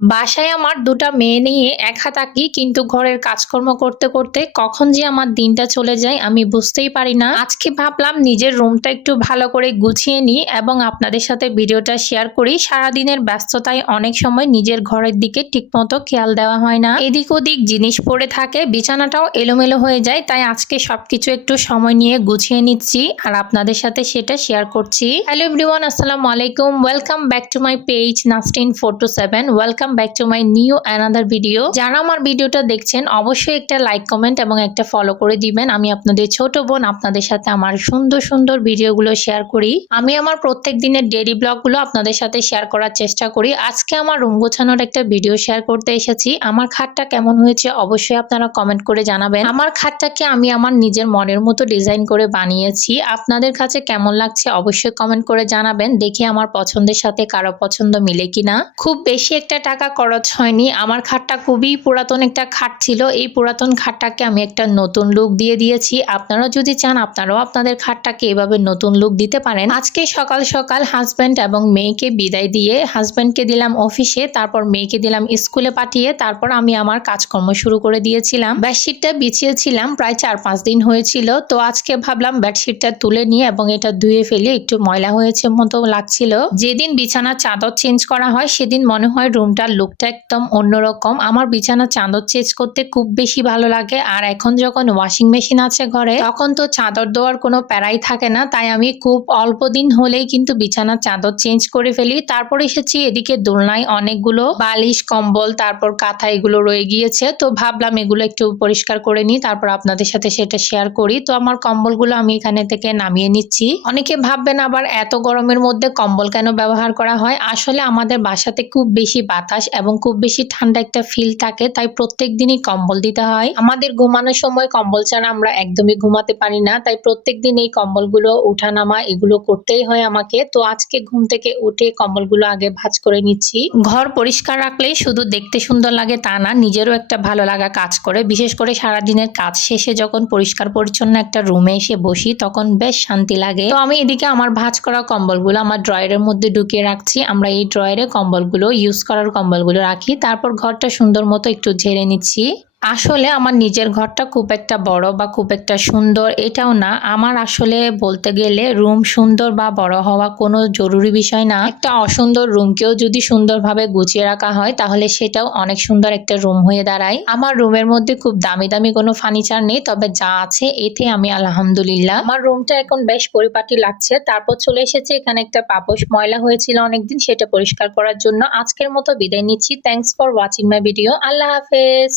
বাসায় আমার ২ টা মেয়ে নিয়ে একা থাকি, কিন্তু ঘরের কাজকর্ম করতে, করতে কখন যে আমার দিনটা চলে যায় আমি বুঝতেই পারি না। আজকে ভাবলাম নিজের রুমটা একটু ভালো করে গুছিয়ে নিই এবং আপনাদের সাথে ভিডিওটা শেয়ার করি। সারাদিনের ব্যস্ততায় অনেক সময় নিজের ঘরের দিকে ঠিকমতো খেয়াল দেওয়া হয় না। এদিক ওদিক জিনিস পড়ে থাকে, বিছানাটাও এলোমেলো হয়ে যায়। তাই আজকে সবকিছু একটু সময় নিয়ে গুছিয়ে নিচ্ছি আর আপনাদের সাথে সেটা শেয়ার করছি। হ্যালো এভরিওয়ান, আসসালামু আলাইকুম। Welcome back to my page Nasrin 427। Welcome back to my new another video. যারা আমার ভিডিওটা দেখছেন অবশ্যই একটা লাইক, কমেন্ট এবং একটা ফলো করে দিবেন। আমি আপনাদের ছোট বোন, আপনাদের সাথে আমার সুন্দর সুন্দর ভিডিওগুলো শেয়ার করি। আমি আমার প্রত্যেক দিনের ডেইলি ব্লগগুলো আপনাদের সাথে শেয়ার করার চেষ্টা করি। আজকে আমার রুম গোছানোর একটা ভিডিও শেয়ার করতে এসেছি। আমার খাটটা কেমন হয়েছে অবশ্যই আপনারা কমেন্ট করে জানাবেন। আমার খাটটাকে আমি আমার নিজের মনের মতো ডিজাইন করে বানিয়েছি। আপনাদের কাছে কেমন লাগছে অবশ্যই কমেন্ট করে জানাবেন। দেখি আমার পছন্দের সাথে কারো পছন্দ মিলে কিনা। খুব বেশি একটা টাকা খরচ হয়নি। আমার খাটটা খুবই পুরাতন একটা খাট ছিল। এই পুরাতন খাটটাকে আমি একটা নতুন লুক দিয়ে দিয়েছি। আপনারা যদি চান আপনারাও আপনাদের খাটটাকে এভাবে নতুন লুক দিতে পারেন। আজকে সকাল সকাল হাজব্যান্ড এবং মেয়েকে বিদায় দিয়ে, হাজব্যান্ডকে দিলাম অফিসে, তারপর মেয়েকে দিলাম স্কুলে পাঠিয়ে তারপর আমি আমার কাজকর্ম শুরু করে দিয়েছিলাম। বেডশিটটা বিছিয়েছিলাম প্রায় ৪-৫ দিন হয়েছিল। তো আজকে ভাবলাম বেডশিটটা তুলে নিয়ে এবং এটা ধুয়ে ফেলে, একটু ময়লা হয়েছে মতো লাগছিল। যেদিন বিছানার চাদর চেঞ্জ করা হয় সেদিন মনে হয় রুমটার লুকটা একদম অন্যরকম। আমার বিছানার চাদর চেঞ্জ করতে খুব বেশি ভালো লাগে। আর এখন যখন ওয়াশিং মেশিন আছে ঘরে, তখন তো চাদর দেওয়ার কোনো প্যারাই থাকে না। তাই আমি খুব অল্প দিন হলেই কিন্তু বিছানার চাদর চেঞ্জ করে ফেলি। তারপর এসেছি এদিকে দোলনায় অনেকগুলো বালিশ, কম্বল, তারপর কাঁথা এগুলো রয়ে গিয়েছে। তো ভাবলাম এগুলো একটু পরিষ্কার করে নিই, তারপর আপনাদের সাথে সেটা শেয়ার করি। তো আমার কম্বলগুলো আমি এখানে থেকে নামিয়ে নিচ্ছি। অনেকে ভাববেন আবার এত গরমের মধ্যে কম্বল কেন ব্যবহার করা হয়। আসলে আমাদের বাসাতে খুব বেশি বাতাস এবং খুব বেশি ঠান্ডা একটা ফিল থাকে, তাই প্রত্যেক দিনই কম্বল দিতে হয়। আমাদের ঘুমানোর সময় কম্বল ছাড়া আমরা একদমই ঘুমাতে পারি না, তাই প্রত্যেক দিন এই কম্বলগুলো উঠানামা এগুলো করতেই হয় আমাকে। তো আজকে ঘুম থেকে উঠে কম্বলগুলো আগে ভাঁজ করে নিচ্ছি। ঘর পরিষ্কার রাখলেই শুধু দেখতে সুন্দর লাগে তা না, নিজেরও একটা ভালো লাগা কাজ করে। বিশেষ করে সারাদিনের কাজ শেষে যখন পরিষ্কার পরিচ্ছন্ন একটা রুমে এসে বসি তখন বেশ শান্তি লাগে। তো আমি এদিকে আমার ভাঁজ করা কম্বলগুলো আমার ড্রয়ারের মধ্যে ঢুকিয়ে রাখছি। আমরা এই ড্রয়ারে কম্বলগুলো ইউজ করার কম্বলগুলো রাখি। তারপর ঘরটা সুন্দর মতো একটু ঝেড়ে নিচ্ছি। আসলে আমার নিজের ঘরটা খুব একটা বড় বা খুব একটা সুন্দর এটাও না। আমার আসলে বলতে গেলে রুম সুন্দর বা বড় হওয়া কোনো জরুরি বিষয় না। একটা অসুন্দর রুমকেও যদি সুন্দরভাবে গুছিয়ে রাখা হয় তাহলে সেটাও অনেক সুন্দর একটা রুম হয়ে দাঁড়ায়। আমার রুমের মধ্যে খুব দামি দামি কোনো ফার্নিচার নেই, তবে যা আছে এতে আমি আলহামদুলিল্লাহ। আমার রুমটা এখন বেশ পরিপাটি লাগছে। তারপর চলে এসেছে এখানে একটা পাপোশ ময়লা হয়েছিল অনেকদিন, সেটা পরিষ্কার করার জন্য। আজকের মতো বিদায় নিচ্ছি। Thanks for watching my video. আল্লাহ হাফেজ।